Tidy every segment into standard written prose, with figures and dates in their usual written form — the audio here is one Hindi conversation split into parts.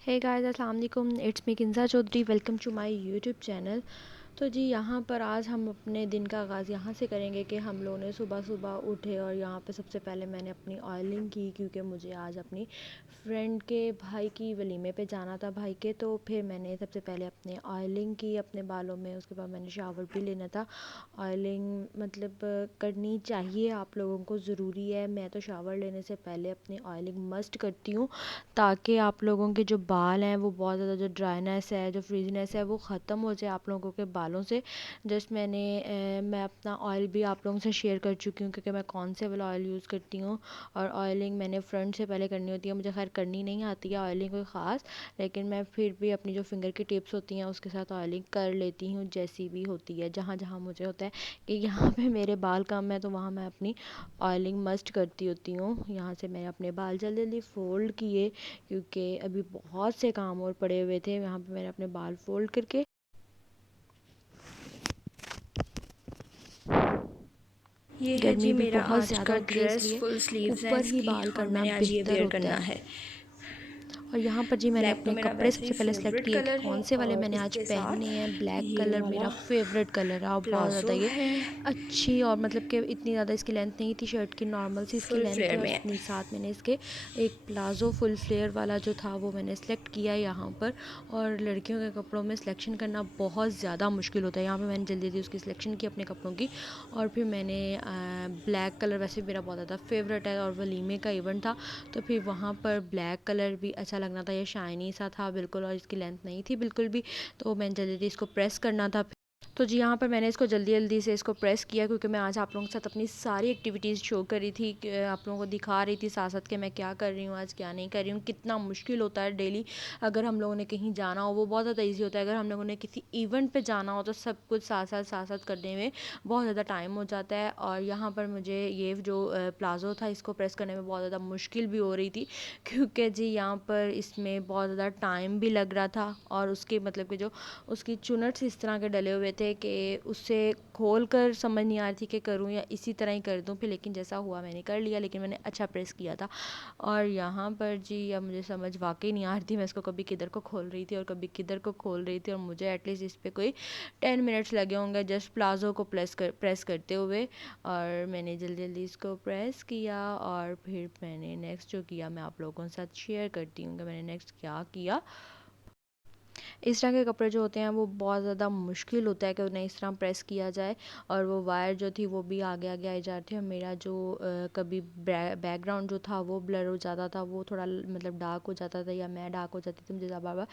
हे गाइस, अस्सलाम वालेकुम। It's me Kinza Chaudhry. Welcome to my YouTube channel. तो जी यहाँ पर आज हम अपने दिन का आगाज़ यहाँ से करेंगे कि हम लोगों ने सुबह सुबह उठे और यहाँ पे सबसे पहले मैंने अपनी ऑयलिंग की, क्योंकि मुझे आज अपनी फ्रेंड के भाई की वलीमे पे जाना था, भाई के। तो फिर मैंने सबसे पहले अपने ऑयलिंग की अपने बालों में। उसके बाद मैंने शावर भी लेना था। ऑयलिंग मतलब करनी चाहिए, आप लोगों को ज़रूरी है। मैं तो शावर लेने से पहले अपनी ऑयलिंग मस्ट करती हूँ, ताकि आप लोगों के जो बाल हैं वो बहुत ज़्यादा, जो ड्राइनेस है, जो फ्रीजनेस है, वो ख़त्म हो जाए आप लोगों के बालों से। जस्ट मैं अपना ऑयल भी आप लोगों से शेयर कर चुकी हूँ, क्योंकि मैं कौन से वाला ऑयल यूज़ करती हूँ। और ऑयलिंग मैंने फ्रंट से पहले करनी होती है। मुझे खैर करनी नहीं आती है ऑयलिंग कोई ख़ास, लेकिन मैं फिर भी अपनी जो फिंगर की टिप्स होती हैं उसके साथ ऑयलिंग कर लेती हूँ, जैसी भी होती है। जहाँ जहाँ मुझे होता है कि यहाँ पे मेरे बाल कम है, तो वहाँ मैं अपनी ऑयलिंग मस्ट करती होती हूँ। यहाँ से मैंने अपने बाल जल्दी जल्दी फ़ोल्ड किए, क्योंकि अभी बहुत से काम और पड़े हुए थे। यहाँ पे मैंने अपने बाल फोल्ड करके, ये है गर्मी जी भी मेरा बहुत आज ज़्यादा का होती है, ड्रेस, इसलिए फुल स्लीव्स हैं ऊपर ही इसकी बाल और करना मैंने आज ये बेहतर वेयर होता करना है। है। और यहाँ पर जी मैंने ब्लैक तो अपने मेरा कपड़े वैसे ही सबसे पहले सेलेक्ट फेवरेट किए कि कलर है कौन से वाले और मैंने आज इसके पहनने साथ हैं। ब्लैक ये कलर मेरा वाला फेवरेट कलर है, और बहुत ज़्यादा प्लाज़ो ये है, अच्छी, और मतलब कि इतनी ज़्यादा इसकी लेंथ नहीं थी शर्ट की, नॉर्मल सी इसकी फुल लेंथ फ्लेयर है। और में है। साथ मैंने इसके एक प्लाज़ो फुल फ्लेयर वाला जो था वो मैंने सेलेक्ट किया यहाँ पर। और लड़कियों के कपड़ों में सिलेक्शन करना बहुत ज़्यादा मुश्किल होता है। यहाँ पर मैंने जल्दी जल्दी उसकी सिलेक्शन की अपने कपड़ों की। और फिर मैंने ब्लैक कलर वैसे मेरा बहुत ज़्यादा फेवरेट है, और वलीमे का इवेंट था, तो फिर वहाँ पर ब्लैक कलर भी अच्छा लगना था। ये शाइनी सा था बिल्कुल, और इसकी लेंथ नहीं थी बिल्कुल भी, तो मैंने जल्दी जल्दी इसको प्रेस करना था। तो जी यहाँ पर मैंने इसको जल्दी जल्दी से इसको प्रेस किया, क्योंकि मैं आज आप लोगों के साथ अपनी सारी एक्टिविटीज़ शो कर रही थी, आप लोगों को दिखा रही थी साथ साथ कि मैं क्या कर रही हूँ आज, क्या नहीं कर रही हूँ। कितना मुश्किल होता है डेली अगर हम लोगों ने कहीं जाना हो, वो बहुत ज़्यादा ईजी होता है। अगर हम लोगों ने किसी इवेंट पे जाना हो तो सब कुछ साथ साथ करने में बहुत ज़्यादा टाइम हो जाता है। और यहाँ पर मुझे ये जो प्लाज़ो था इसको प्रेस करने में बहुत ज़्यादा मुश्किल भी हो रही थी, क्योंकि जी यहाँ पर इसमें बहुत ज़्यादा टाइम भी लग रहा था। और उसके मतलब कि जो उसकी चुनट्स इस तरह के डले हुए थे कि उससे खोल कर समझ नहीं आ रही थी कि करूँ या इसी तरह ही कर दूँ। फिर लेकिन जैसा हुआ मैंने कर लिया, लेकिन मैंने अच्छा प्रेस किया था। और यहाँ पर जी अब मुझे समझ वाकई नहीं आ रही थी, मैं इसको कभी किधर को खोल रही थी और कभी किधर को खोल रही थी। और मुझे एटलीस्ट इस पर कोई 10 मिनट्स लगे होंगे जस्ट प्लाज़ो को प्रेस करते हुए। और मैंने जल्दी जल्दी इसको प्रेस किया, और फिर मैंने नेक्स्ट जो किया मैं आप लोगों के साथ शेयर करती हूँ कि मैंने नेक्स्ट क्या किया। इस तरह के कपड़े जो होते हैं वो बहुत ज़्यादा मुश्किल होता है कि उन्हें इस तरह प्रेस किया जाए। और वो वायर जो थी वो भी आगे आगे आई जा रही थी, और मेरा जो कभी बैकग्राउंड जो था वो ब्लर हो जाता था, वो थोड़ा मतलब डार्क हो जाता था, या मैं डार्क हो जाती थी। मुझे बार बार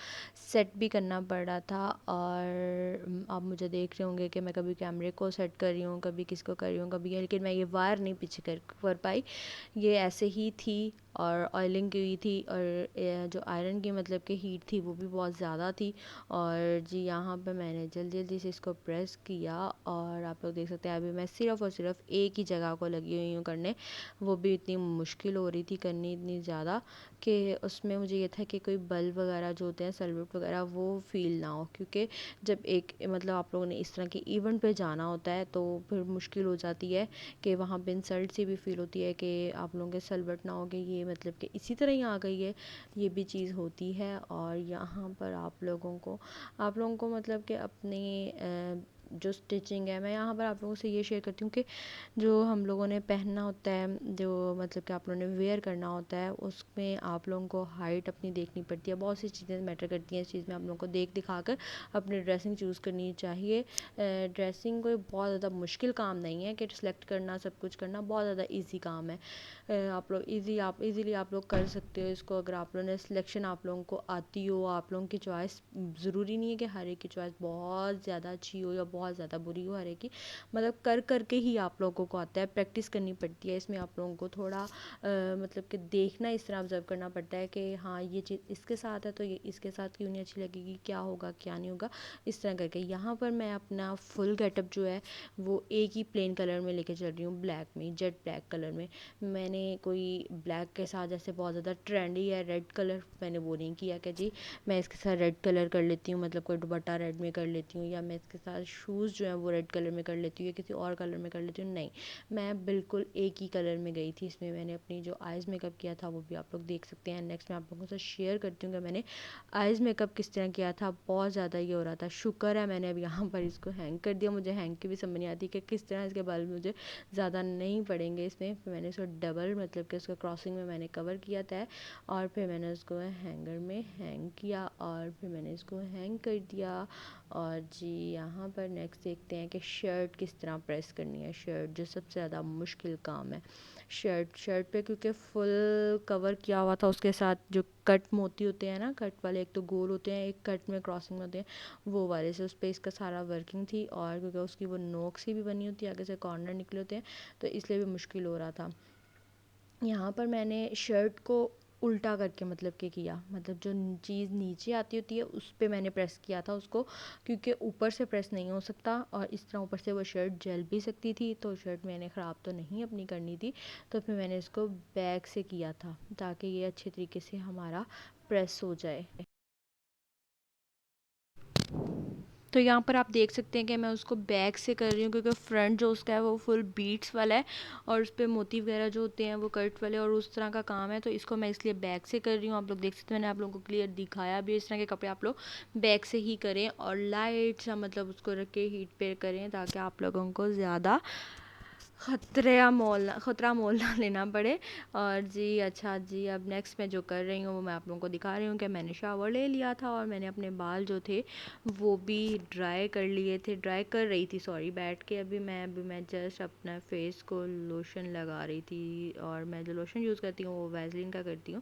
सेट भी करना पड़ रहा था। और आप मुझे देख रहे होंगे कि मैं कभी कैमरे को सेट कर रही हूँ, कभी किसको कर रही हूँ, कभी लेकिन मैं ये वायर नहीं पीछे कर पाई, ये ऐसे ही थी। और ऑयलिंग की हुई थी, और जो आयरन की मतलब कि हीट थी वो भी बहुत ज़्यादा थी। और जी यहाँ पे मैंने जल्दी जल्दी से इसको प्रेस किया, और आप लोग देख सकते हैं अभी मैं सिर्फ़ और सिर्फ एक ही जगह को लगी हुई हूँ करने। वो भी इतनी मुश्किल हो रही थी करनी, इतनी ज़्यादा कि उसमें मुझे ये था कि कोई बल्ब वगैरह जो होते हैं, सैल्यूट वगैरह, वो फ़ील ना हो। क्योंकि जब एक मतलब आप लोगों ने इस तरह के इवेंट पे जाना होता है तो फिर मुश्किल हो जाती है कि वहाँ पे इंसल्ट सी भी फ़ील होती है कि आप लोगों के सलवट ना हो कि ये मतलब कि इसी तरह ही आ गई है, ये भी चीज़ होती है। और यहाँ पर आप लोगों को मतलब कि अपनी जो स्टिचिंग है, मैं यहाँ पर आप लोगों से ये शेयर करती हूँ कि जो हम लोगों ने पहनना होता है, जो मतलब कि आप लोगों ने वेयर करना होता है, उसमें आप लोगों को हाइट अपनी देखनी पड़ती है। बहुत सी चीज़ें मैटर करती हैं इस चीज़ में, आप लोगों को दिखा कर अपनी ड्रेसिंग चूज़ करनी चाहिए। ड्रेसिंग कोई बहुत ज़्यादा मुश्किल काम नहीं है कि सिलेक्ट करना, सब कुछ करना बहुत ज़्यादा ईजी काम है। आप लोग इजीली आप लोग कर सकते हो इसको, अगर आप लोगों ने सिलेक्शन आप लोगों को आती हो। आप लोगों की चॉइस ज़रूरी नहीं है कि हर एक की चॉइस बहुत ज़्यादा अच्छी हो या बहुत ज़्यादा बुरी हो, हर एक की मतलब कर करके ही आप लोगों को आता है, प्रैक्टिस करनी पड़ती है इसमें। आप लोगों को थोड़ा मतलब कि देखना, इस तरह ऑब्जर्व करना पड़ता है कि हाँ ये चीज़ इसके साथ है तो ये इसके साथ क्यों नहीं अच्छी लगेगी, क्या होगा क्या नहीं होगा, इस तरह करके। यहाँ पर मैं अपना फुल गेटअप जो है वो एक ही प्लेन कलर में लेके चल रही हूँ, ब्लैक में, जेट ब्लैक कलर में। मैंने कोई ब्लैक के साथ जैसे बहुत ज़्यादा ट्रेंडी है रेड कलर, मैंने वो नहीं किया कि जी मैं इसके साथ रेड कलर कर लेती हूँ, मतलब कोई दुपट्टा रेड में कर लेती हूँ, या मैं इसके साथ शूज़ जो हैं वो रेड कलर में कर लेती हूँ या किसी और कलर में कर लेती हूँ, नहीं, मैं बिल्कुल एक ही कलर में गई थी। इसमें मैंने अपनी जो आइज़ मेकअप किया था वो भी आप लोग देख सकते हैं। नेक्स्ट मैं आप लोगों से शेयर करती हूँ कि मैंने आइज़ मेकअप किस तरह किया था। बहुत ज़्यादा ये हो रहा था, शुक्र है मैंने अब यहाँ पर इसको हैंग कर दिया। मुझे हैंग की भी समझ नहीं आती कि किस तरह इसके बाल मुझे ज़्यादा नहीं पड़ेंगे इसमें। फिर मैंने इसको डबल मतलब कि उसको क्रॉसिंग में मैंने कवर किया था और फिर मैंने उसको हैंगर में हैंग किया और फिर मैंने इसको हैंग कर दिया। और जी यहाँ पर नेक्स्ट देखते हैं कि शर्ट किस तरह प्रेस करनी है। शर्ट जो सबसे ज़्यादा मुश्किल काम है, शर्ट पे क्योंकि फुल कवर किया हुआ था, उसके साथ जो कट मोती होते हैं ना, कट वाले, एक तो गोल होते हैं, एक कट में क्रॉसिंग में होते हैं, वो वाले से उस पर इसका सारा वर्किंग थी। और क्योंकि उसकी वो नोक सी भी बनी होती है, आगे से कॉर्नर निकले होते हैं, तो इसलिए भी मुश्किल हो रहा था। यहाँ पर मैंने शर्ट को उल्टा करके मतलब कि किया, मतलब जो चीज़ नीचे आती होती है उस पे मैंने प्रेस किया था उसको, क्योंकि ऊपर से प्रेस नहीं हो सकता और इस तरह ऊपर से वो शर्ट जल भी सकती थी, तो शर्ट मैंने ख़राब तो नहीं अपनी करनी थी। तो फिर मैंने इसको बैक से किया था ताकि ये अच्छे तरीके से हमारा प्रेस हो जाए। तो यहाँ पर आप देख सकते हैं कि मैं उसको बैक से कर रही हूँ क्योंकि फ्रंट जो उसका है वो फुल बीट्स वाला है और उस पर मोती वगैरह जो होते हैं वो कट वाले और उस तरह का काम है, तो इसको मैं इसलिए बैक से कर रही हूँ। आप लोग देख सकते हैं, मैंने आप लोगों को क्लियर दिखाया भी, इस तरह के कपड़े आप लोग बैक से ही करें और लाइट सा मतलब उसको रख के हीट पे करें ताकि आप लोगों को ज़्यादा ख़तरा मोल ना लेना पड़े। और जी अच्छा जी, अब नेक्स्ट मैं जो कर रही हूँ वो मैं आप लोगों को दिखा रही हूँ कि मैंने शावर ले लिया था और मैंने अपने बाल जो थे वो भी ड्राई कर लिए थे, ड्राई कर रही थी सॉरी बैठ के। अभी मैं जस्ट अपना फेस को लोशन लगा रही थी और मैं जो लोशन यूज़ करती हूँ वो वैसलीन का करती हूँ।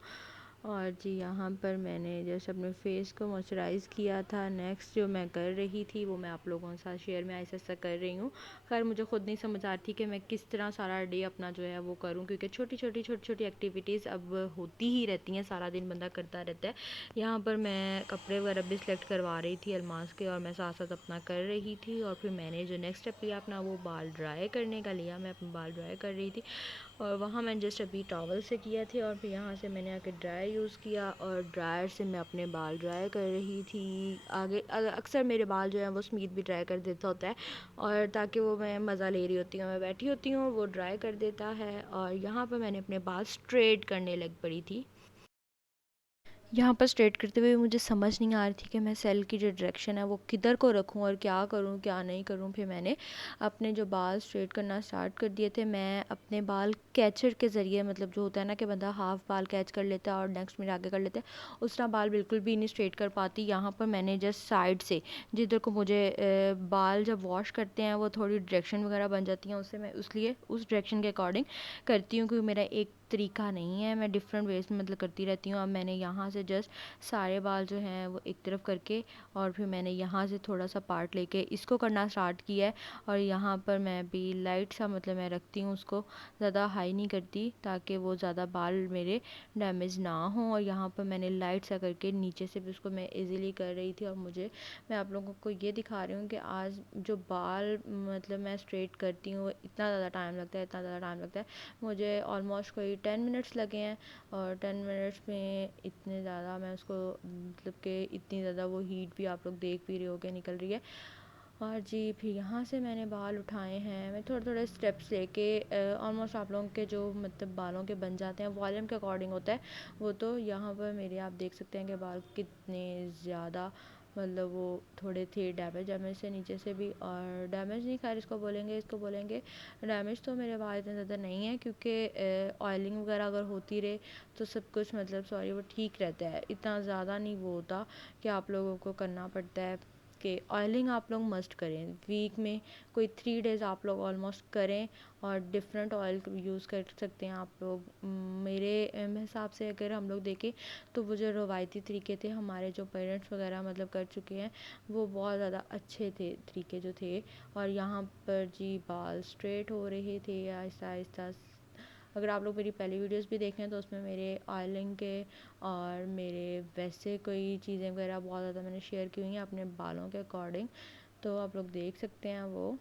और जी यहाँ पर मैंने जस्ट अपने फेस को मॉइस्चराइज़ किया था। नेक्स्ट जो मैं कर रही थी वो मैं आप लोगों के साथ शेयर में ऐसा ऐसा कर रही हूँ। खैर मुझे ख़ुद नहीं समझ आती कि मैं किस तरह सारा डे अपना जो है वो करूँ, क्योंकि छोटी छोटी एक्टिविटीज़ अब होती ही रहती हैं, सारा दिन बंदा करता रहता है। यहाँ पर मैं कपड़े वगैरह भी सिलेक्ट करवा रही थी अलमास के और मैं साथ साथ अपना कर रही थी। और फिर मैंने जो नेक्स्ट स्टेप लिया अपना वो बाल ड्राई करने का लिया। मैं अपने बाल ड्राई कर रही थी और वहाँ मैंने जस्ट अभी टॉवल से किया थे और फिर यहाँ से मैंने आके ड्रायर यूज़ किया और ड्रायर से मैं अपने बाल ड्राई कर रही थी। आगे अक्सर मेरे बाल जो है वो स्मीथ भी ड्राई कर देता होता है और ताकि वो मैं मज़ा ले रही होती हूँ, मैं बैठी होती हूँ, वो ड्राई कर देता है। और यहाँ पर मैंने अपने बाल स्ट्रेट करने लग पड़ी थी। यहाँ पर स्ट्रेट करते हुए मुझे समझ नहीं आ रही थी कि मैं सेल की जो डायरेक्शन है वो किधर को रखूँ और क्या करूँ क्या नहीं करूँ। फिर मैंने अपने जो बाल स्ट्रेट करना स्टार्ट कर दिए थे। मैं अपने बाल कैचर के ज़रिए, मतलब जो होता है ना कि बंदा हाफ़ बाल कैच कर लेता है और नेक्स्ट मिनट आगे कर लेता है, उस तरह बाल बिल्कुल भी नहीं स्ट्रेट कर पाती। यहाँ पर मैंने जस्ट साइड से जिधर को मुझे बाल जब वॉश करते हैं वो थोड़ी डायरेक्शन वगैरह बन जाती हैं, उससे मैं इसलिए उस डायरेक्शन के अकॉर्डिंग करती हूँ, क्योंकि मेरा एक तरीका नहीं है, मैं डिफरेंट वेज में मतलब करती रहती हूँ। अब मैंने यहाँ से जस्ट सारे बाल जो हैं वो एक तरफ करके और फिर मैंने यहाँ से थोड़ा सा पार्ट लेके इसको करना स्टार्ट किया है। और यहाँ पर मैं भी लाइट सा मतलब मैं रखती हूँ उसको, ज़्यादा हाई नहीं करती ताकि वो ज़्यादा बाल मेरे डैमेज ना हो। और यहाँ पर मैंने लाइट सा करके नीचे से भी उसको मैं इजीली कर रही थी। और मैं आप लोगों को ये दिखा रही हूँ कि आज जो बाल मतलब मैं स्ट्रेट करती हूँ इतना ज़्यादा टाइम लगता है, इतना ज़्यादा टाइम लगता है, मुझे ऑलमोस्ट कोई 10 मिनट्स लगे हैं। और 10 मिनट्स में इतने ज़्यादा मैं उसको मतलब कि इतनी ज़्यादा वो हीट भी आप लोग देख भी रहे हो कि निकल रही है। और जी फिर यहाँ से मैंने बाल उठाए हैं, मैं थोड़े थोड़े स्टेप्स लेके ऑलमोस्ट आप लोगों के जो मतलब बालों के बन जाते हैं वॉल्यूम के अकॉर्डिंग होता है वो। तो यहाँ पर मेरे आप देख सकते हैं कि बाल कितने ज़्यादा मतलब वो थोड़े थे डैमेज से नीचे से भी, और डैमेज नहीं खैर इसको बोलेंगे डैमेज। तो मेरे बाल इतने ज़्यादा नहीं है क्योंकि ऑयलिंग वगैरह अगर होती रहे तो सब कुछ मतलब सॉरी वो ठीक रहता है, इतना ज़्यादा नहीं वो होता कि आप लोगों को करना पड़ता है। कि ऑयलिंग आप लोग मस्ट करें, वीक में कोई 3 डेज़ आप लोग ऑलमोस्ट करें और डिफरेंट ऑयल यूज़ कर सकते हैं आप लोग। मेरे हिसाब से अगर हम लोग देखें तो वो जो रवायती तरीके थे हमारे जो पेरेंट्स वगैरह मतलब कर चुके हैं वो बहुत ज़्यादा अच्छे थे तरीके जो थे। और यहाँ पर जी बाल स्ट्रेट हो रहे थे आहिस्ता आहिस्ता। अगर आप लोग मेरी पहली वीडियोस भी देखें तो उसमें मेरे ऑयलिंग के और मेरे वैसे कोई चीज़ें वगैरह बहुत ज़्यादा मैंने शेयर की हुई हैं अपने बालों के अकॉर्डिंग, तो आप लोग देख सकते हैं वो।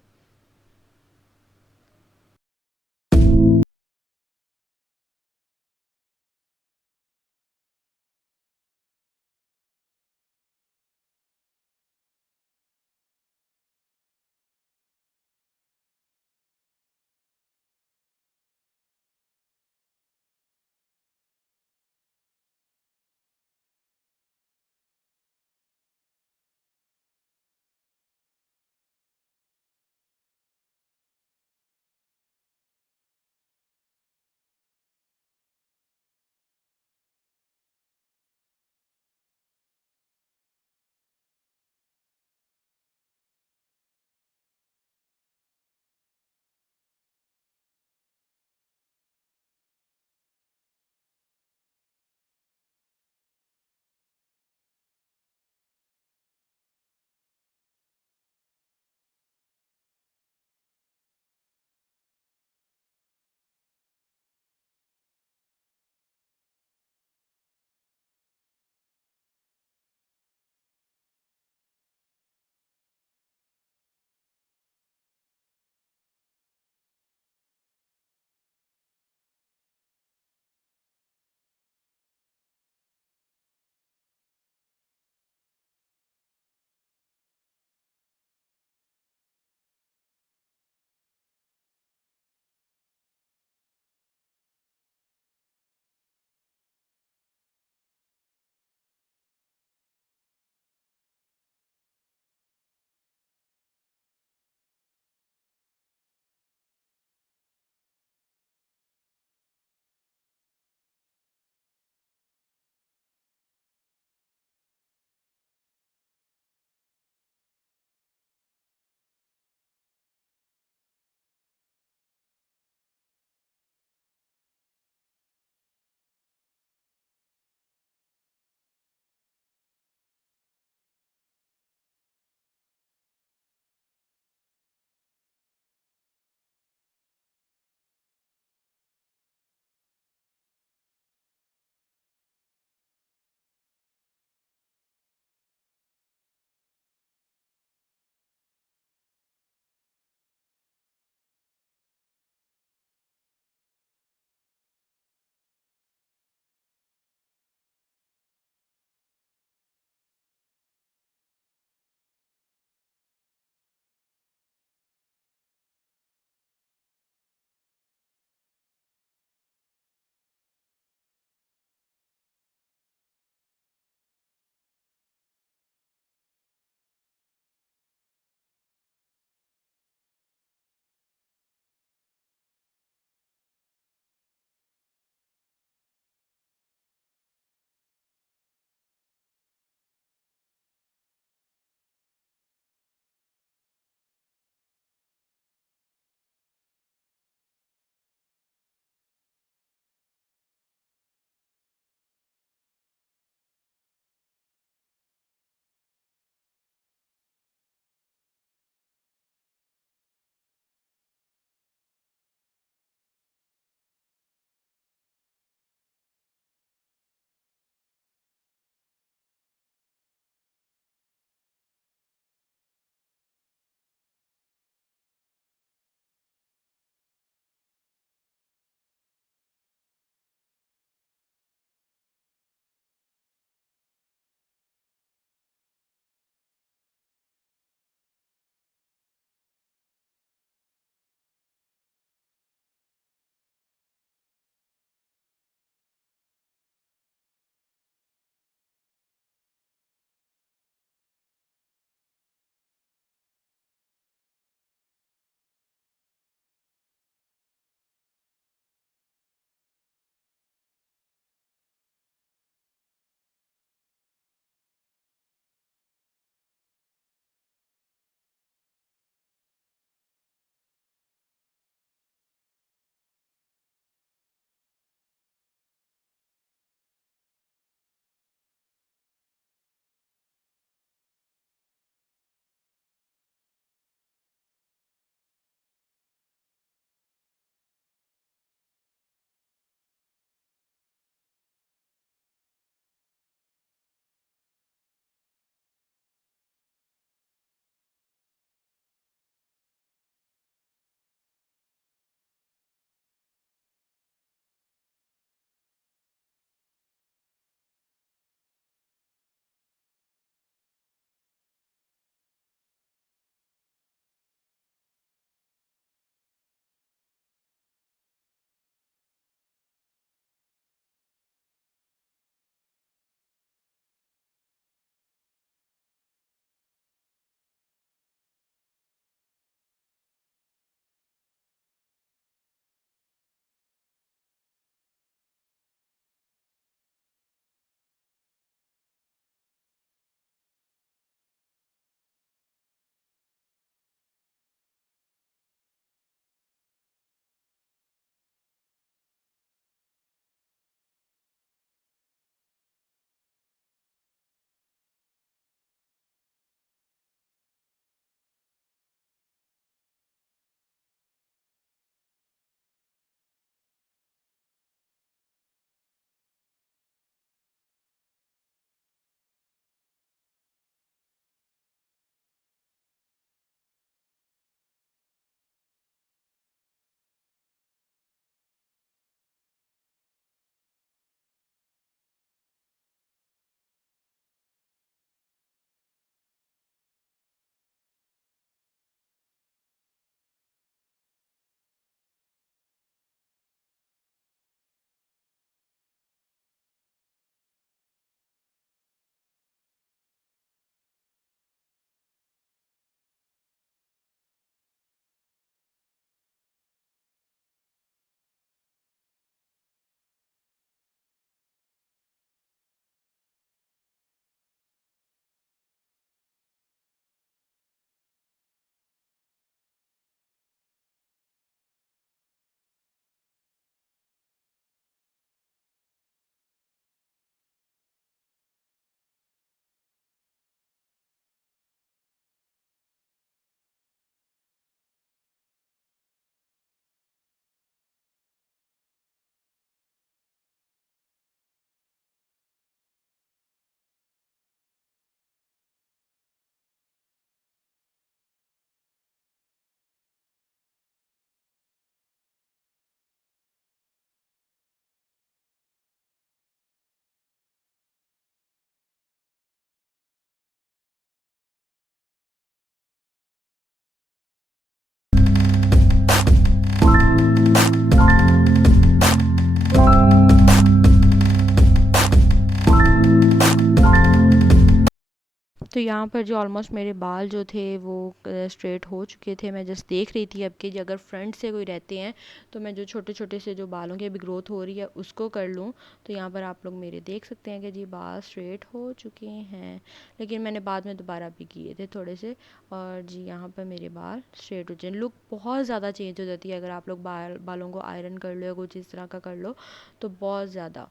तो यहाँ पर जो ऑलमोस्ट मेरे बाल जो थे वो स्ट्रेट हो चुके थे। मैं जस्ट देख रही थी अब कि अगर फ्रंट से कोई रहते हैं तो मैं जो छोटे छोटे से जो बालों की अभी ग्रोथ हो रही है उसको कर लूँ। तो यहाँ पर आप लोग मेरे देख सकते हैं कि जी बाल स्ट्रेट हो चुके हैं, लेकिन मैंने बाद में दोबारा भी किए थे थोड़े से, और जी यहाँ पर मेरे बाल स्ट्रेट हो जाए। लुक बहुत ज़्यादा चेंज हो जाती है अगर आप लोग बालों को आयरन कर लो या कुछ इस तरह का कर लो तो बहुत ज़्यादा।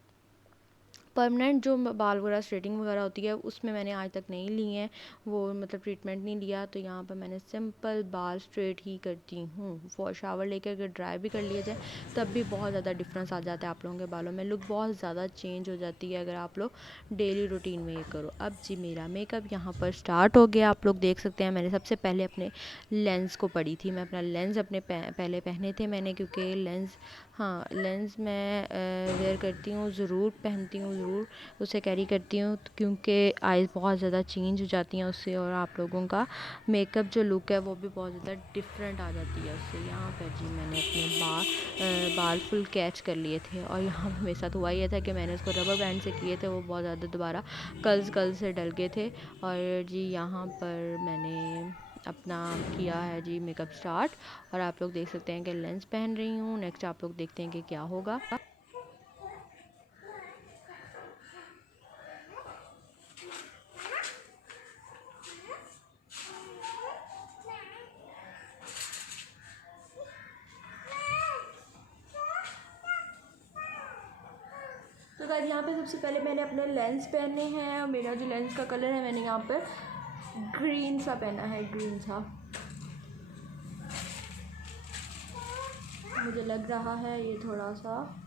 परमानेंट जो बाल वगैरह स्ट्रेटिंग वगैरह होती है उसमें मैंने आज तक नहीं ली है, वो मतलब ट्रीटमेंट नहीं लिया। तो यहाँ पर मैंने सिंपल बाल स्ट्रेट ही करती हूँ। फॉर शावर लेकर अगर ड्राई भी कर लिया जाए तब भी बहुत ज़्यादा डिफरेंस आ जाता है आप लोगों के बालों में। लुक बहुत ज़्यादा चेंज हो जाती है अगर आप लोग डेली रूटीन में ये करो। अब जी मेरा मेकअप यहाँ पर स्टार्ट हो गया। आप लोग देख सकते हैं मैंने सबसे पहले अपने लेंस को पड़ी थी। मैं अपना लेंस अपने पहले पहने थे मैंने, क्योंकि लेंस, हाँ लेंस मैं वेयर करती हूँ, ज़रूर पहनती हूँ, ज़रूर उसे कैरी करती हूँ, क्योंकि आइज़ बहुत ज़्यादा चेंज हो जाती हैं उससे, और आप लोगों का मेकअप जो लुक है वो भी बहुत ज़्यादा डिफरेंट आ जाती है उससे। यहाँ पर जी मैंने अपने बाल फुल कैच कर लिए थे, और यहाँ पर मेरे साथ हुआ ये था कि मैंने उसको रबर बैंड से किए थे, वो बहुत ज़्यादा दोबारा कर्ल्स से डल गए थे। और जी यहाँ पर मैंने अपना किया है जी मेकअप स्टार्ट, और आप लोग देख सकते हैं कि लेंस पहन रही हूँ। नेक्स्ट आप लोग देखते हैं कि क्या होगा। तो गाइस यहाँ पे सबसे पहले मैंने अपने लेंस पहने हैं, और मेरा जो लेंस का कलर है मैंने यहाँ पर ग्रीन सा पहना है, ग्रीन सा। मुझे लग रहा है ये थोड़ा सा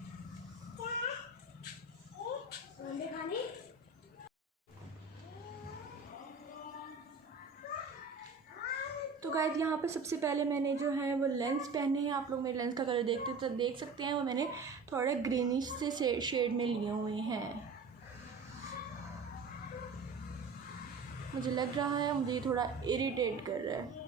तो गाइस यहाँ पे सबसे पहले मैंने जो है वो लेंस पहने हैं। आप लोग मेरे लेंस का कलर देखते तो देख सकते हैं, वो मैंने थोड़े ग्रीनिश से शेड में लिए हुए हैं। मुझे लग रहा है मुझे ये थोड़ा इरिटेट कर रहा है।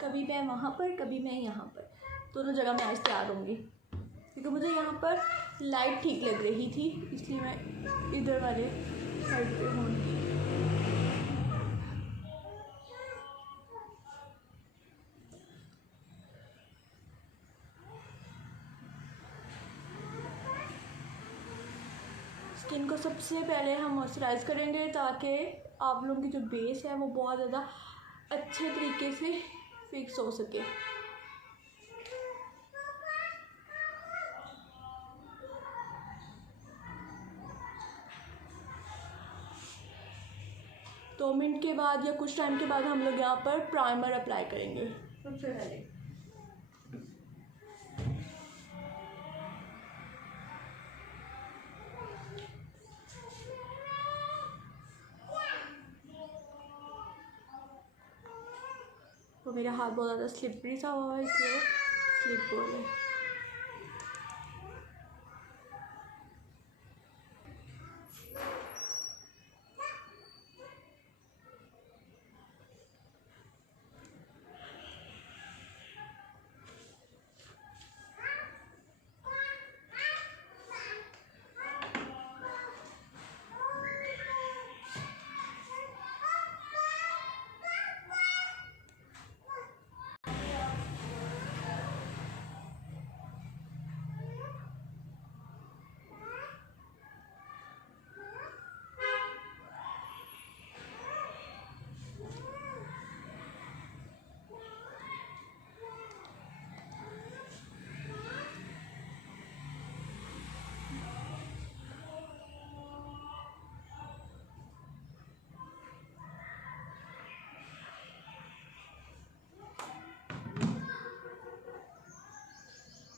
कभी मैं वहाँ पर, कभी मैं यहाँ पर, दोनों जगह मैं आज तैयार होंगी, क्योंकि मुझे यहाँ पर लाइट ठीक लग रही थी, इसलिए मैं इधर वाले साइड पे हूँ। स्किन को सबसे पहले हम मॉइस्चराइज़ करेंगे, ताकि आप लोगों की जो बेस है वो बहुत ज़्यादा अच्छे तरीके से फिक्स हो सके। दो मिनट के बाद या कुछ टाइम के बाद हम लोग यहाँ पर प्राइमर अप्लाई करेंगे सबसे पहले। तो मेरा हाथ बहुत ज़्यादा स्लिपरी सा हुआ है, इसलिए स्लिप हो रहा है।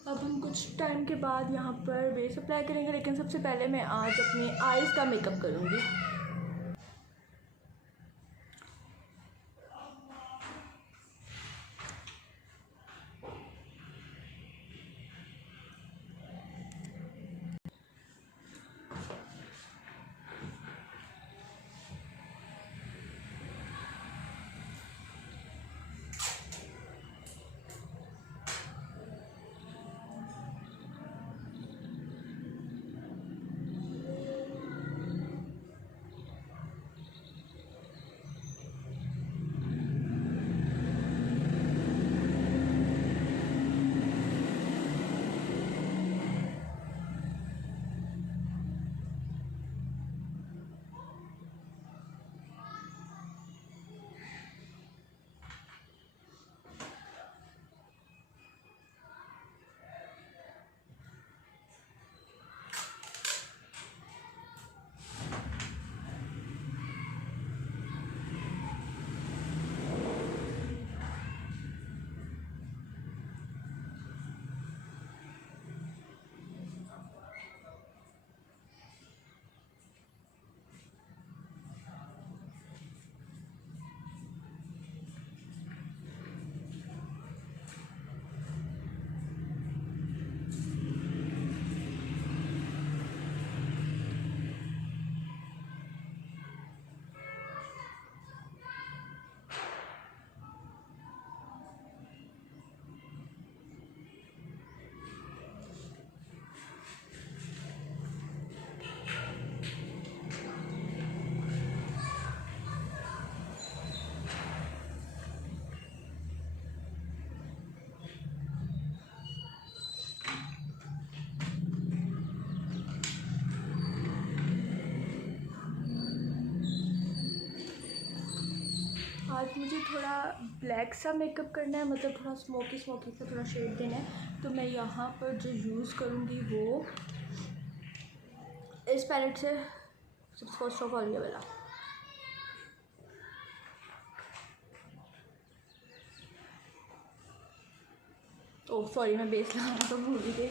अब हम कुछ टाइम के बाद यहाँ पर बेस अप्लाई करेंगे, लेकिन सबसे पहले मैं आज अपनी आइज़ का मेकअप करूँगी। आज मुझे थोड़ा ब्लैक सा मेकअप करना है, मतलब थोड़ा स्मोकी स्मोकी सा थोड़ा शेड देना है। तो मैं यहाँ पर जो यूज़ करूँगी वो इस पैलेट से फर्स्ट ऑफ ऑल ये वाला। ओह सॉरी, मैं बेस लगाना तो भूल ही गई।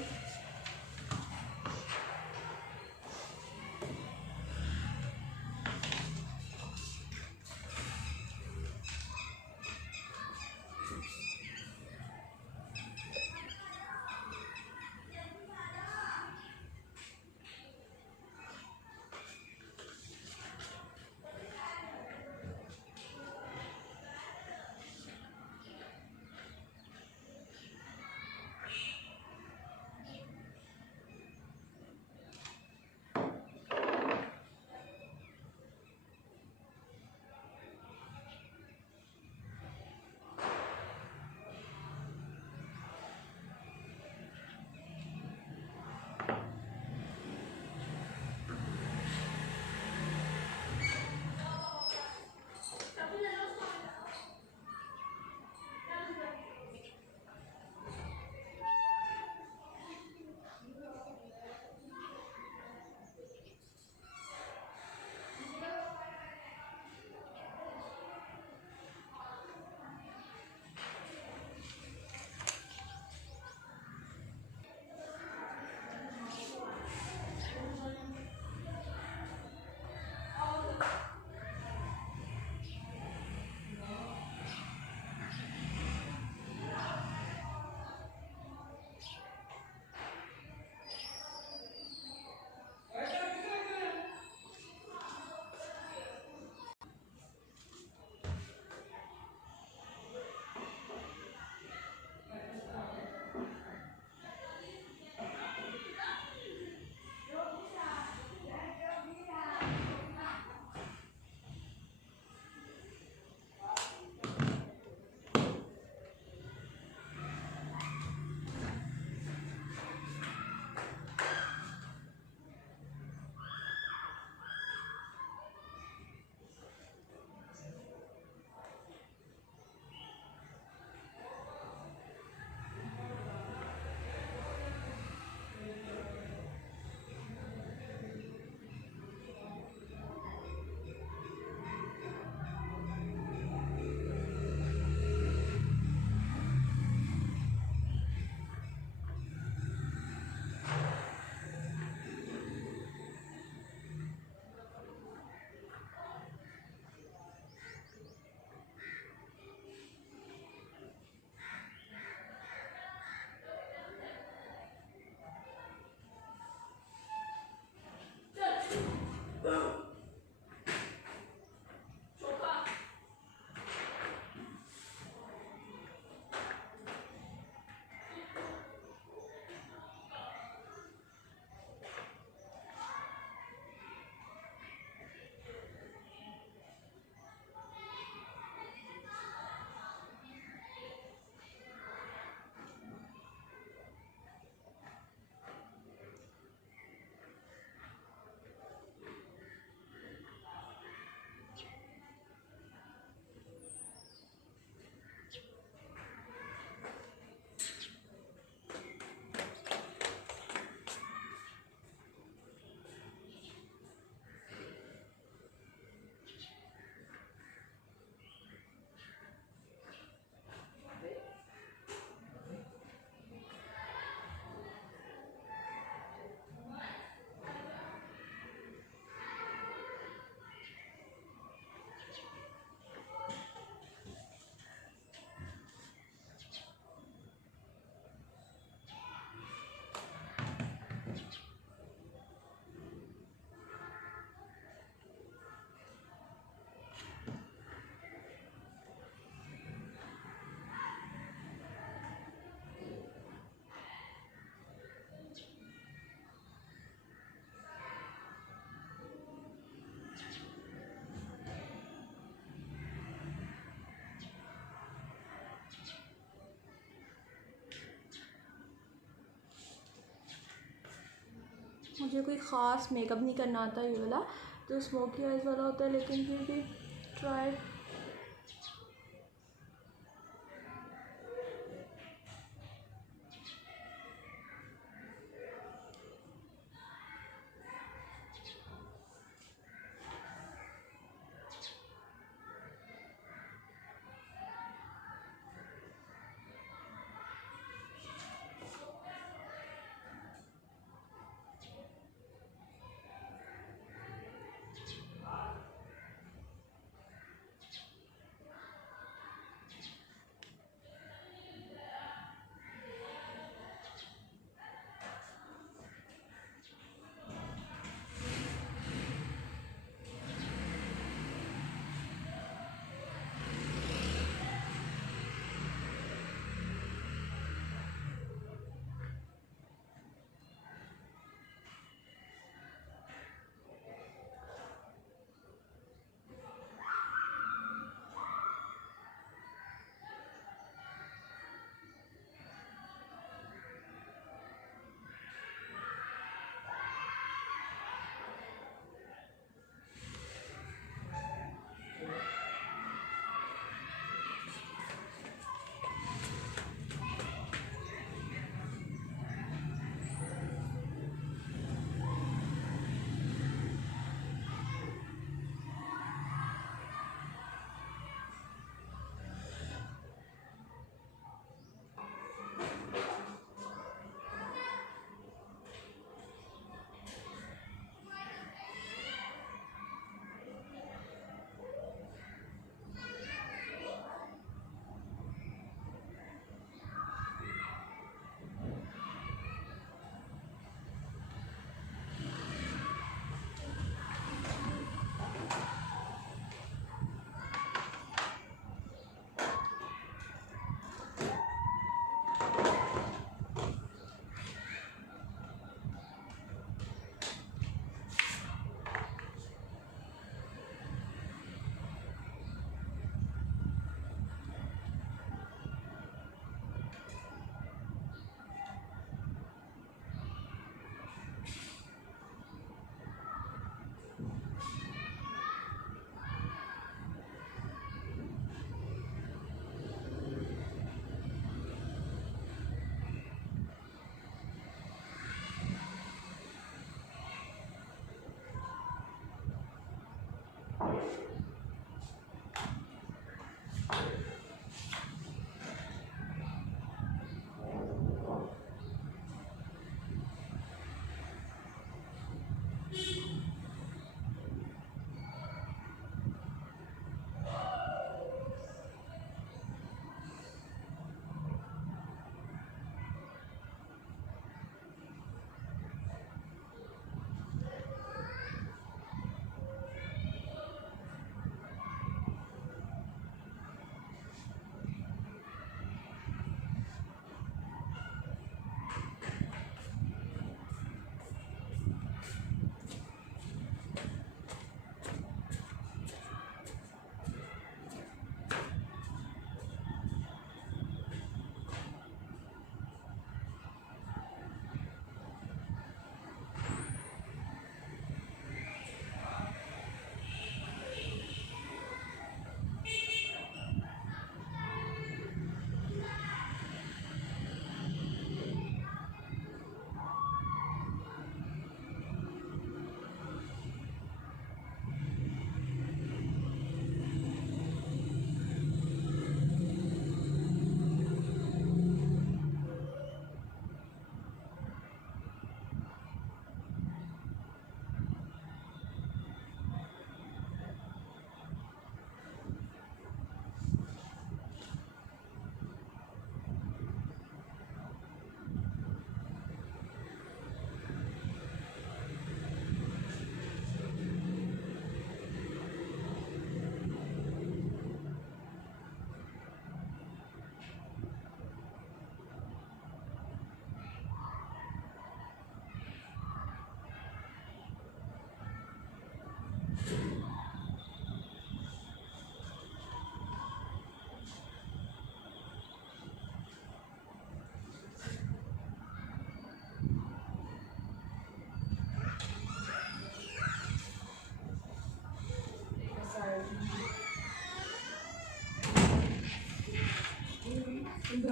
मुझे कोई ख़ास मेकअप नहीं करना आता ये वाला, तो स्मोकी आइज़ वाला होता है, लेकिन फिर भी ट्राई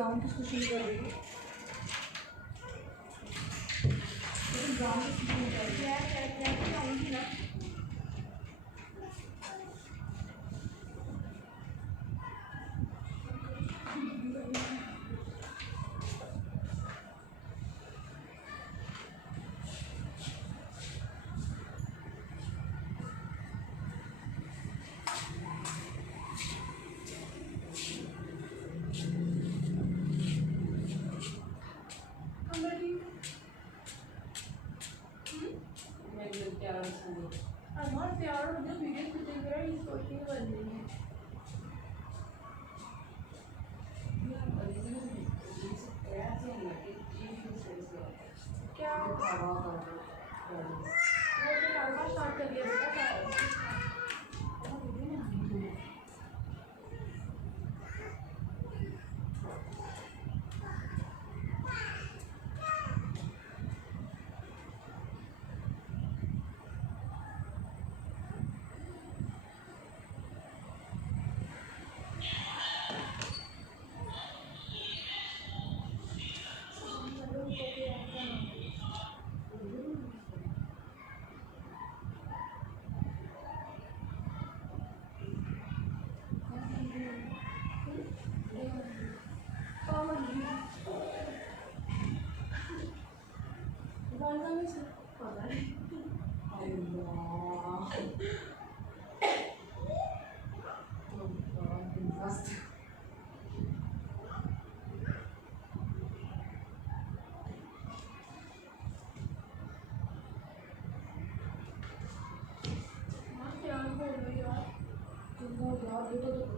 ब्राउन किसको शुरू कर देगी, ब्राउन किसको शुरू कर दिया है, क्या आऊँगी ना। तैयार हो जो वीडियो शूटिंग करा ये सोचने बन रही है। क्या स्टार्ट कर दिया बेटा।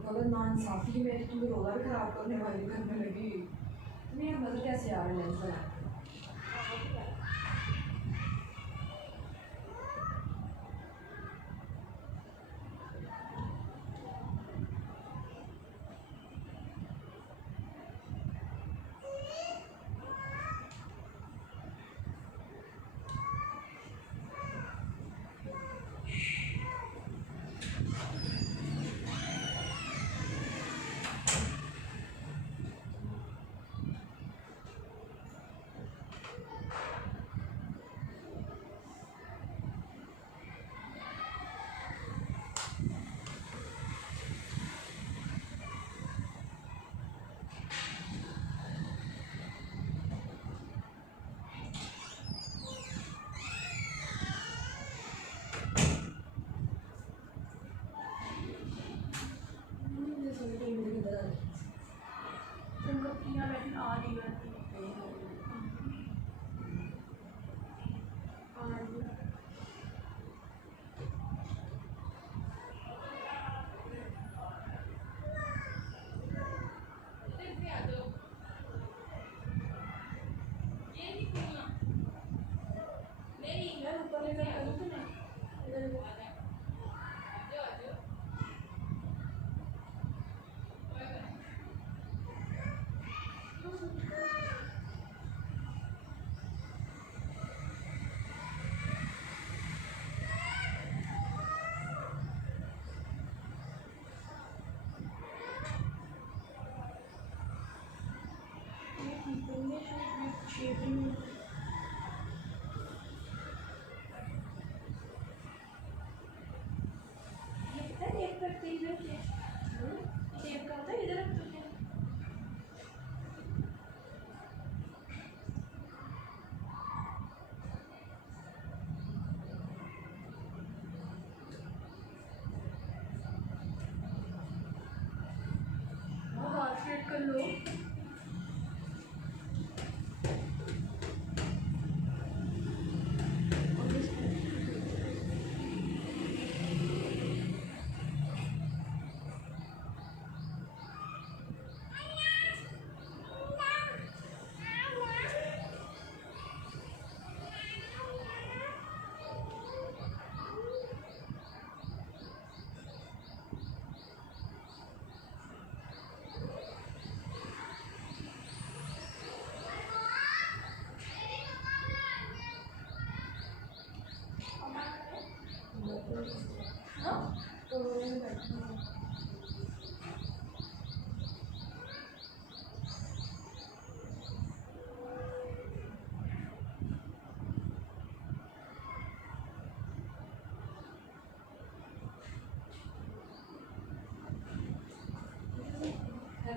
अगर नाइंसाफ़ी मेरी तुम्हें रोज़ा भी ख़राब करने वाली करने लगी, तुम्हें यह मज़ा कैसे आ रहा है लेंस बनाने का? कर लो।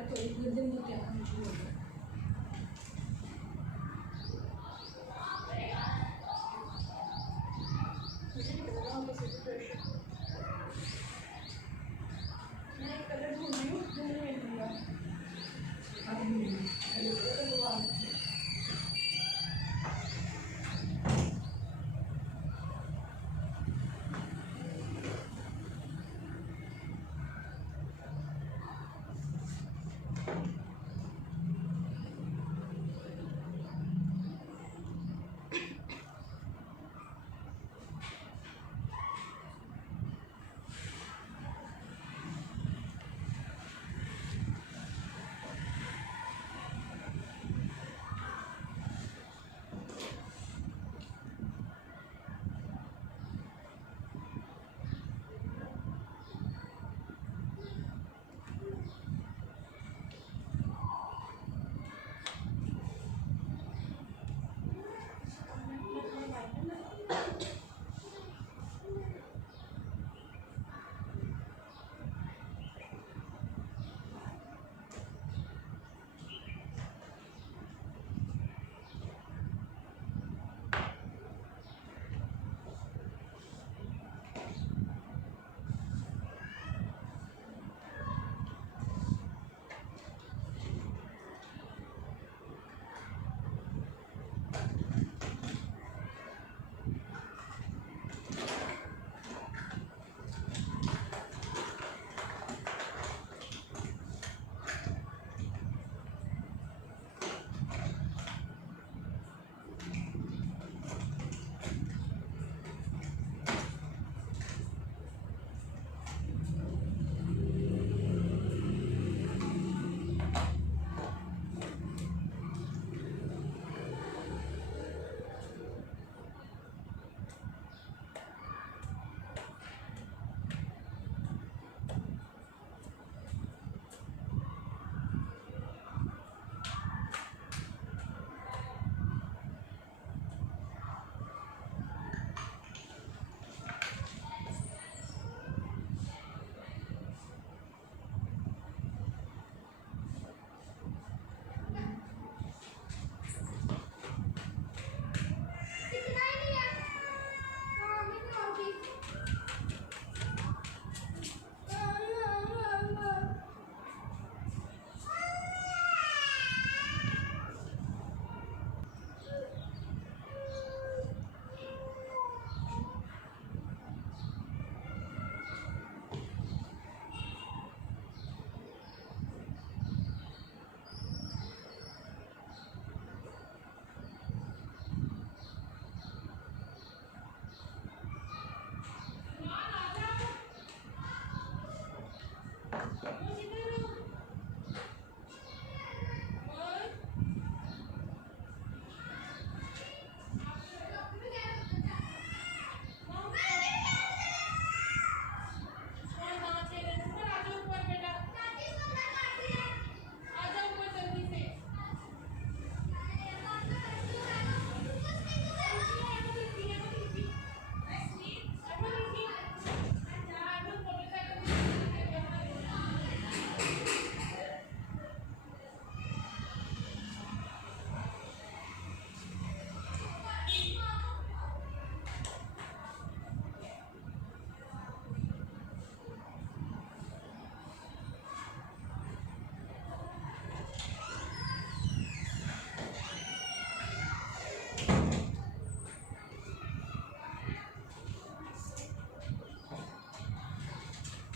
तो एक दिन तो क्या मुश्किल हो गया। मुझे नहीं पता था कैसे भी प्रेशर मैं एक कलर ढूंढ रही हूँ जो मुझे मिल रहा है।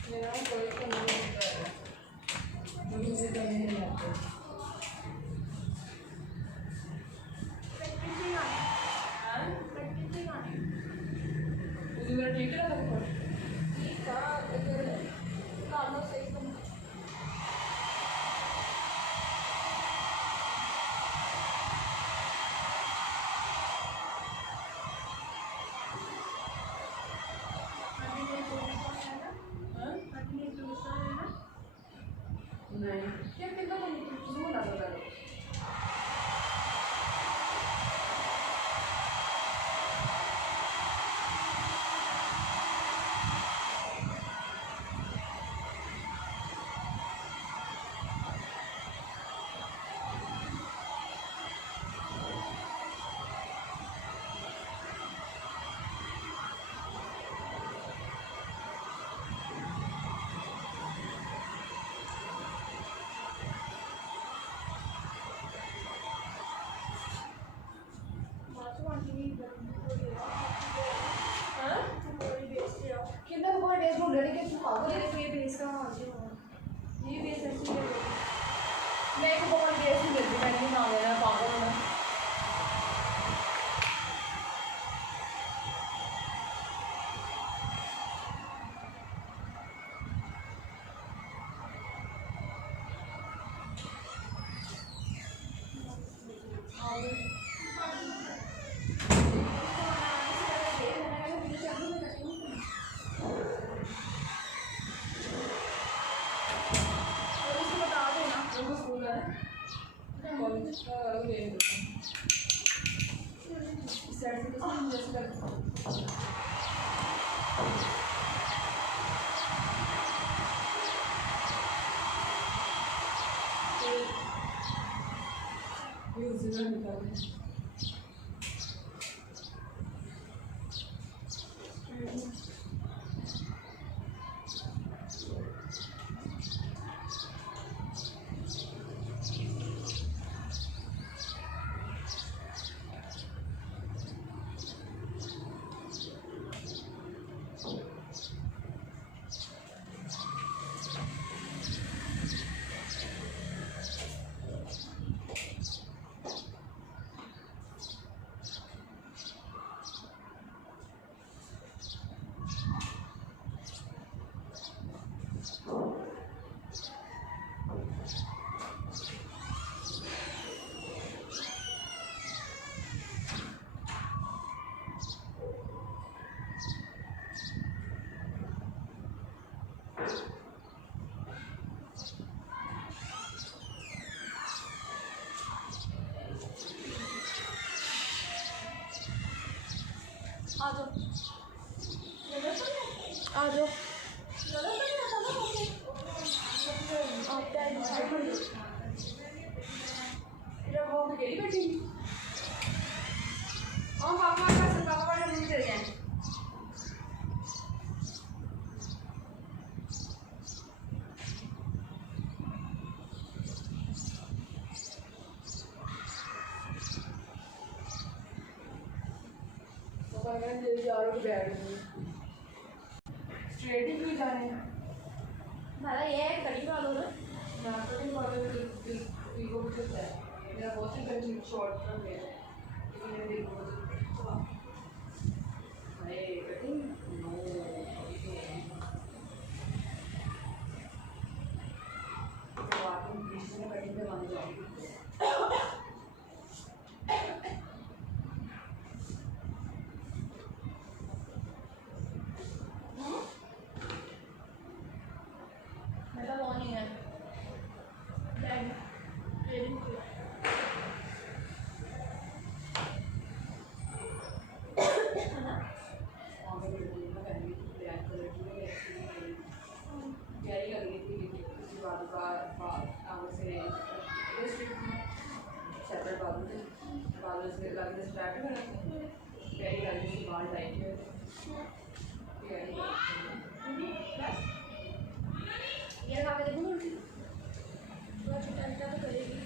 मेरा कोई तो नहीं होता है, मुझे करने नहीं आते। उधर ठीक है ना नहीं क्या कितना सुनो ना बता दो। ये बेस का ये बेस ऐसी है। मेरे को बहुत देर से मिलती, मैंने भी ना लेना पागल होना। आ जाओ आ जाओ। स्ट्रेट ही क्यों जाने मेरा ये है कड़ी वालों ना मैं कटिंग वाले वीगो भी है मेरा बहुत ही कटिंग शॉर्ट कर गया लेकिन मेरे वीगो अरे कटिंग नो तो आप बीच में कटिंग करवाने जाओगे मेरा वो नहीं है ये लगा के देखो थोड़ा छोटा छोटा तो करेगी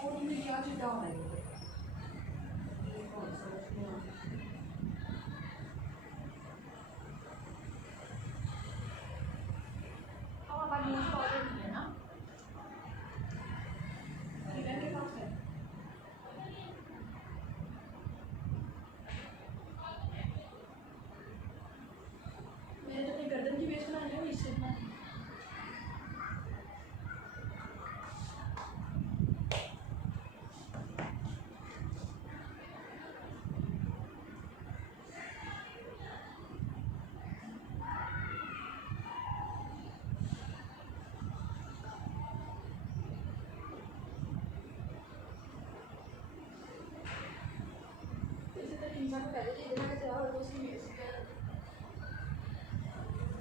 और उनमें क्या चिट्टा होना है अब हमारे न्यूज़ पाउडर नहीं है ना मेरे पास है मेरे तो अपनी गर्दन की बेस बनानी है इससे इतना इंसान पहले से इतना तैयार हो तो उसकी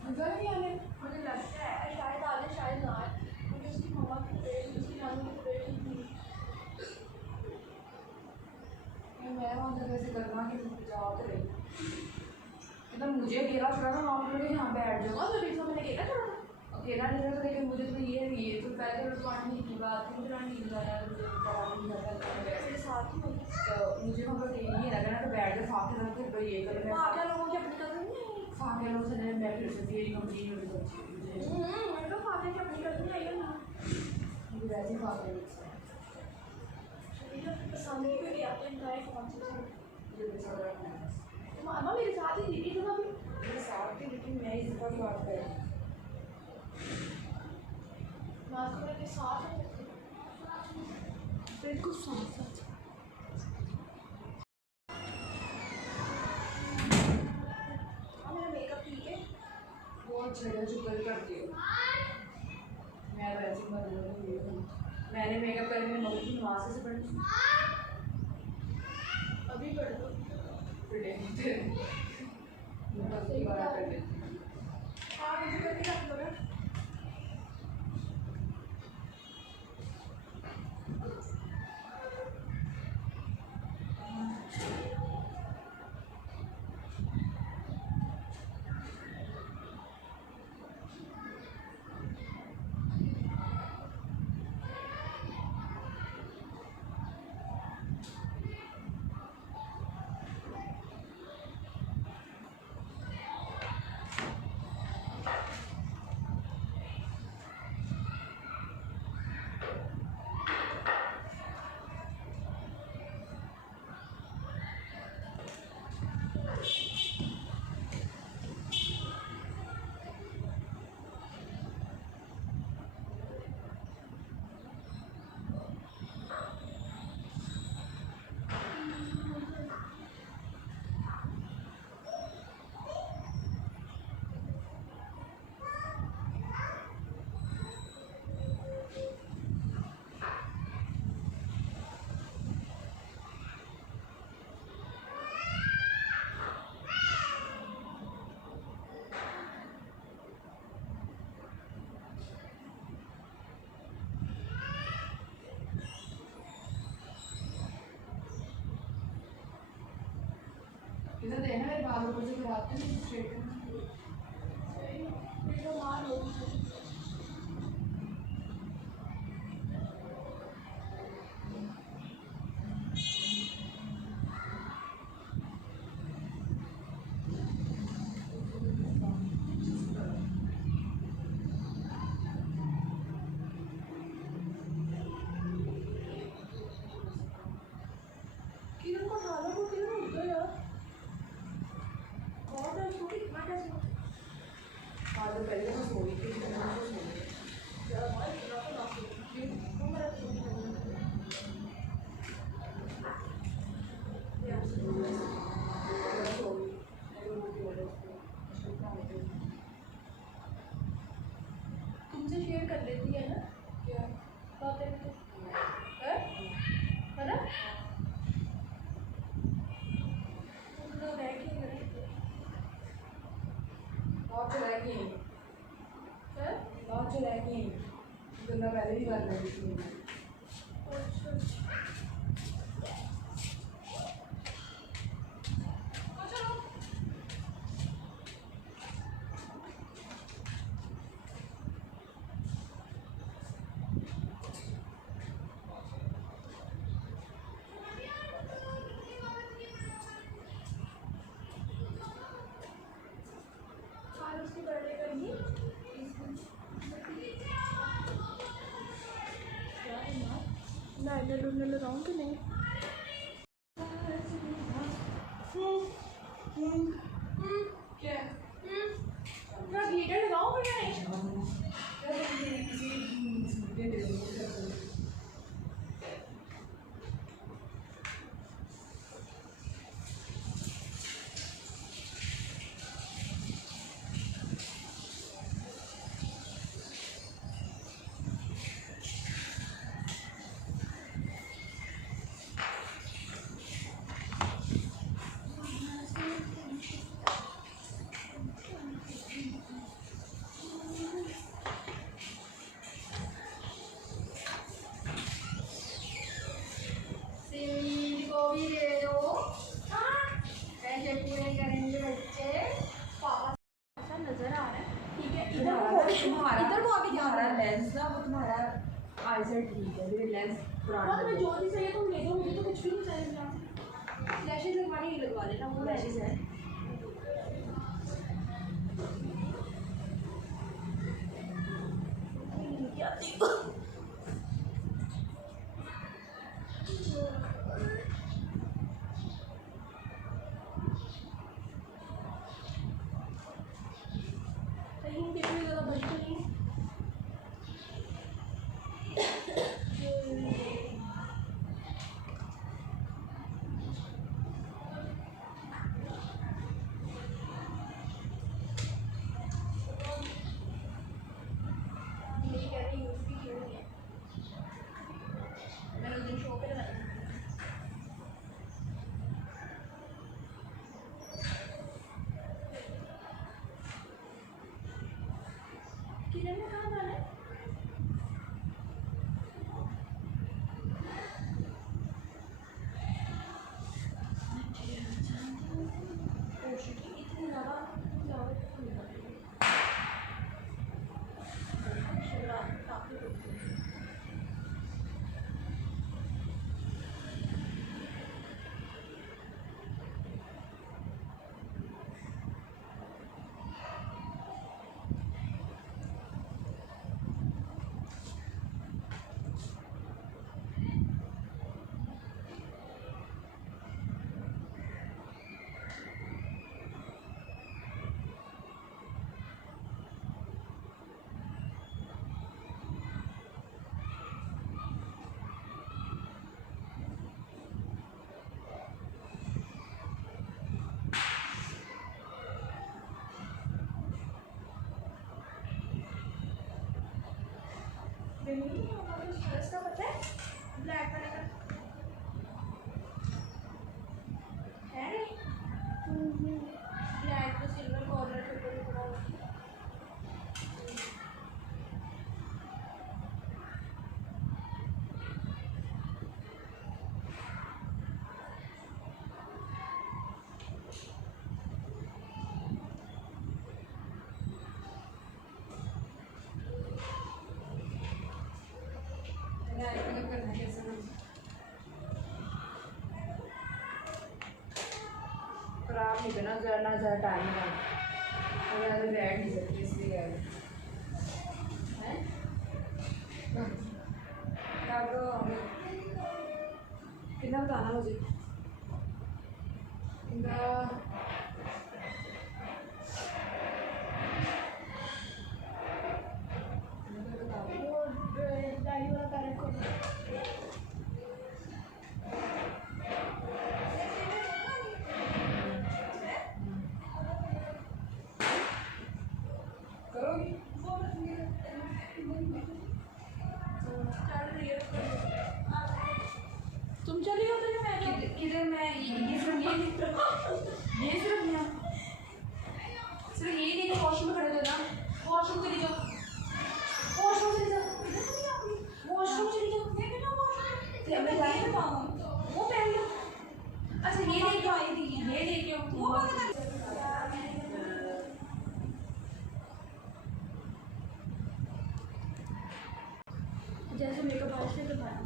नजर नहीं आने मुझे लगता है शायद आगे शायद ना आए क्योंकि उसकी मम्मा की तबीयत उसकी नानी की तबीयत ठीक नहीं मैं वहाँ तक ऐसे करना कि जाओ तो रही मतलब मुझे अकेला छोड़ा था वहाँ पर यहाँ बैठ जाओ और अभी तो मैंने केला छोड़ा अकेला नहीं रहता लेकिन मुझे तो ये तो पहले तो पानी की बात थी मुझे नींद आया मुझे पता नहीं था मेरे साथ ही होगी तो मुझे वहाँ पर यही लगा ना तो बैठ के फाके रख के ये कर वहाँ क्या लोगों की अपनी कदर नहीं है फाके लोग से मैं फिर सकती है, कंपनी में भी तो अच्छी है। मैं तो खाते हैं अपनी कंपनी आई है ना, मुझे वैसे ही खाते हैं पसंद ही मेरी आपने ट्राई कौन सी चीज़ मुझे पैसा रखना है मामा मेरे साथ ही दीदी तो अभी मेरे साथ थी, लेकिन मैं इस बार बात कर रही मास्क मेरे साथ है बिल्कुल साथ साथ। हाँ मेरा मेकअप ठीक है, बहुत झगड़ा चुगल करती हो। मैं वैसे ही मतलब मैंने मेकअप करके मेरी मम्मी की नमाज से पढ़ी अभी कर दो फिर देखते दोबारा कर लेती हूँ। हाँ मुझे करके रख दो ना। इधर देखना मेरे बाल ऊपर से कराते हैं स्ट्रेट करना मेरा मार लो किरण को उठा लो, वो किरण उठ गया यार, बहुत है उसको इतना कैसे आज पहले मैं सोई थी फिर मैं तो सो गई। यार भाई इतना तो ना क्यों तो मेरा तुमसे शेयर कर लेती है ना क्या बातें तो है ना तुम लोग रह के बहुत चला कि है बहुत चला कि गंदा पहले भी कर रही थी अच्छा आज उसकी बर्थडे करेंगी लाइनर लूनर लगाऊँ कि नहीं क्या थोड़ा ग्लिटर लगाऊँ फिर नहीं किसी आईसेट ठीक है, मेरे लेंस पुराना तुम्हें जो भी चाहिए तुम ले दो, मुझे तो कुछ भी नहीं चाहिए यहाँ फ्लैशेस लगवानी है लगवा लेना, वो फ्लैशेस है नहीं ड्रेस का पता है, ब्लैक कलर का है, ब्लैक में सिल्वर कॉर्नर छोटा छोटा। खराब नहीं करना, ना ज़्यादा टाइम लगा, ज़्यादा बैठ नहीं सकती इसलिए कह रही हैं। कितना बताना मुझे तुम चली हो तो मैं किधर मैं ये सिर्फ यही नहीं, वॉशरूम में खड़े थे ना, वॉशरूम चली जाओ, वॉशरूम चली जाओ, वॉशरूम चली जाओ, मैं जाने ना पाऊँ वो पहन लो। अच्छा ये लेके आई थी, ये लेके वो जैसे मेकअप आर्टिस्ट ने करवाया।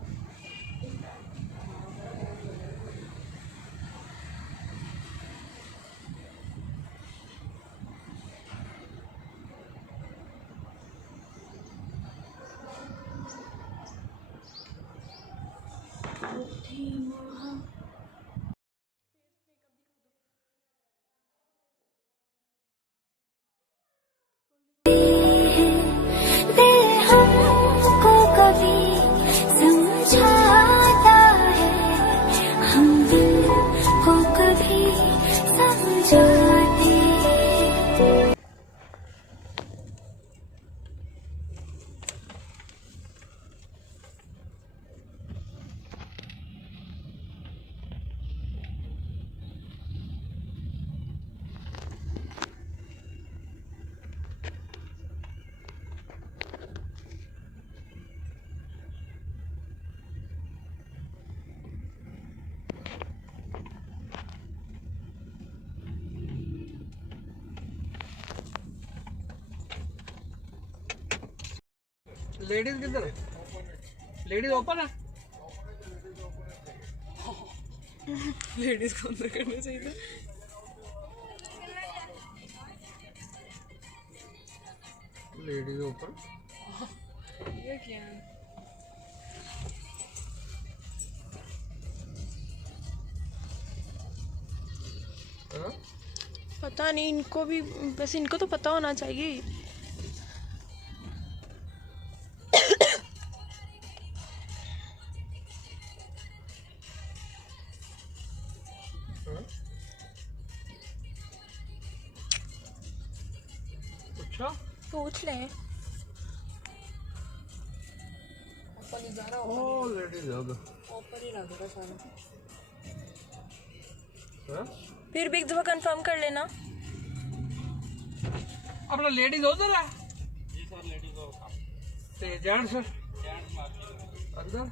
हमको कभी समझाता है, हम दिल को कभी समझाते। लेडीज किधर, लेडीज ओपन है, लेडीज को अंदर करना चाहिए था। लेडीज ओपन ये क्या है? हाँ? पता नहीं, इनको भी बस इनको तो पता होना चाहिए। हाँ? अच्छा पूछ लें। ऊपर नहीं जा रहा, ओ लेडीज है उधर। ऊपर ही रख देगा सारा। हाँ? फिर भी एक दफ़ा कंफर्म कर लेना। अपना लेडीज उधर है ते जेंट्स अंदर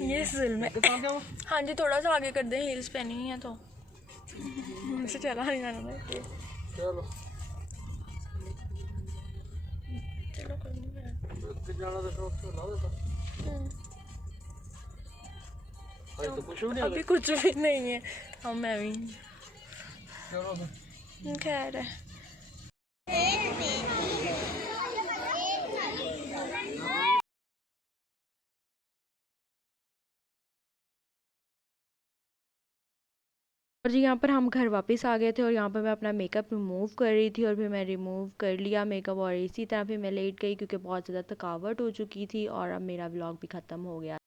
ये जुल्म है। दिखा क्या वो? हाँ जी, थोड़ा सा आगे कर दें, हील्स पहनी हुई है तो मुझसे चला नहीं जाना है। चलो चलो कोई नहीं। जाना तो उसको ला देता, अरे तो कुछ भी नहीं अभी कुछ भी नहीं है। हम मैं भी चलो फिर। खैर है। और जी यहाँ पर हम घर वापस आ गए थे और यहाँ पर मैं अपना मेकअप रिमूव कर रही थी और फिर मैं रिमूव कर लिया मेकअप और इसी तरह फिर मैं लेट गई क्योंकि बहुत ज़्यादा थकावट हो चुकी थी और अब मेरा व्लॉग भी ख़त्म हो गया।